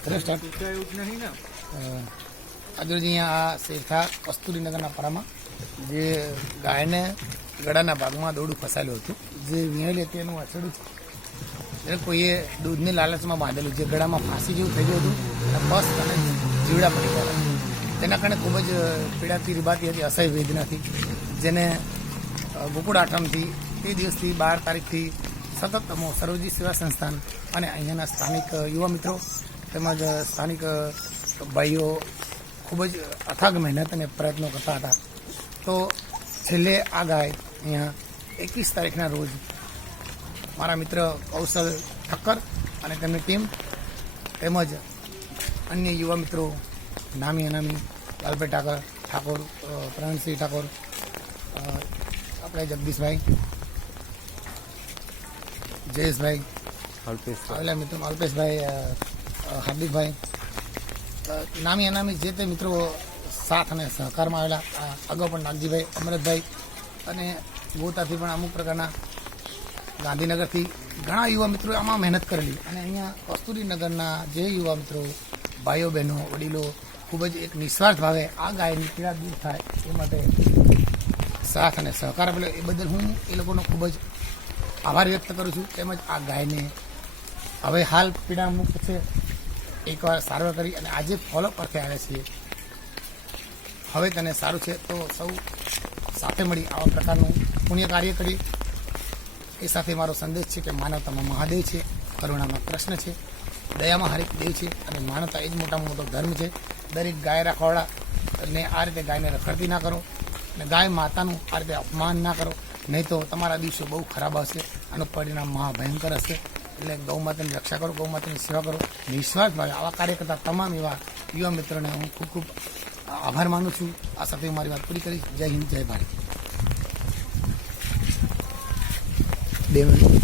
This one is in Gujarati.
આજરોજ અહીંયા આ શેરથા કસ્તુરીનગરના પરામાં જે ગાયને ગળાના ભાગમાં દોરડું ફસાયેલું હતું, જે વિણેલી હતી એનું વાછરડું એને કોઈએ દૂધની લાલચમાં બાંધેલું, જે ગળામાં ફાંસી જેવું થઈ ગયું હતું અને બસ અને જીવડા પડી ગયા હતા. તેના કારણે ખૂબ જ પીડાતી રીબાતી હતી, અસહ્ય વેદનાથી, જેને ગોકુળ આઠમથી તે દિવસથી 12 તારીખથી સતત સરોજી સેવા સંસ્થાન અને અહીંયાના સ્થાનિક યુવા મિત્રો તેમજ સ્થાનિક ભાઈઓ ખૂબ જ અથાગ મહેનત અને પ્રયત્નો કરતા હતા. તો છેલ્લે આ ગાય અહીંયા 21 તારીખના રોજ મારા મિત્ર કૌશલ ઠક્કર અને તેમની ટીમ તેમજ અન્ય યુવા મિત્રો નામી અનામી લાલભાઈ ઠાકોર, પ્રવીણસિંહ ઠાકોર, આપણે જગદીશભાઈ, જયેશભાઈ, આવેલા મિત્રો અલ્પેશભાઈ, હાર્દિકભાઈ, નામી અનામી જે તે મિત્રો સાથ અને સહકારમાં આવેલા. અગાઉ પણ નાગજીભાઈ, અમરતભાઈ અને ગોતાથી પણ અમુક પ્રકારના ગાંધીનગરથી ઘણા યુવા મિત્રોએ આમાં મહેનત કરેલી. અને અહીંયા કસ્તુરીનગરના જે યુવા મિત્રો, ભાઈઓ બહેનો, વડીલો ખૂબ જ એક નિસ્વાર્થ ભાવે આ ગાયની પીડા દૂર થાય એ માટે સાથ અને સહકાર આપેલો, એ બદલ હું એ લોકોનો ખૂબ જ આભાર વ્યક્ત કરું છું. તેમજ આ ગાયને હવે હાલ પીડા મુક્ત છે, એકવાર સારવાર કરી અને આજે ફોલોઅપ અર્થે આવે છે, હવે તને સારું છે. તો સૌ સાથે મળી આવા પ્રકારનું પુણ્ય કાર્ય કરી. એ સાથે મારો સંદેશ છે કે માનવતામાં મહાદેવ છે, કરુણામાં કૃષ્ણ છે, દયામાં હરેક દેવ છે અને માનવતા એ જ મોટામાં મોટો ધર્મ છે. દરેક ગાય રાખવાવાળા અને આ રીતે ગાયને રખડતી ના કરો અને ગાય માતાનું આ રીતે અપમાન ના કરો, નહીં તો તમારા દિવસો બહુ ખરાબ હશે, આનું પરિણામ મહાભયંકર હશે. એટલે ગૌ માતાની રક્ષા કરો, ગૌ માતાની સેવા કરો. નિસ્વાર્થ ભાવે આવા કાર્ય કરતા તમામ એવા યુવા મિત્રોને હું ખૂબ ખૂબ આભાર માનું છું. આ સાથે હું મારી વાત પૂરી કરીશ. જય હિન્દ, જય ભારત. 2 મિનિટ.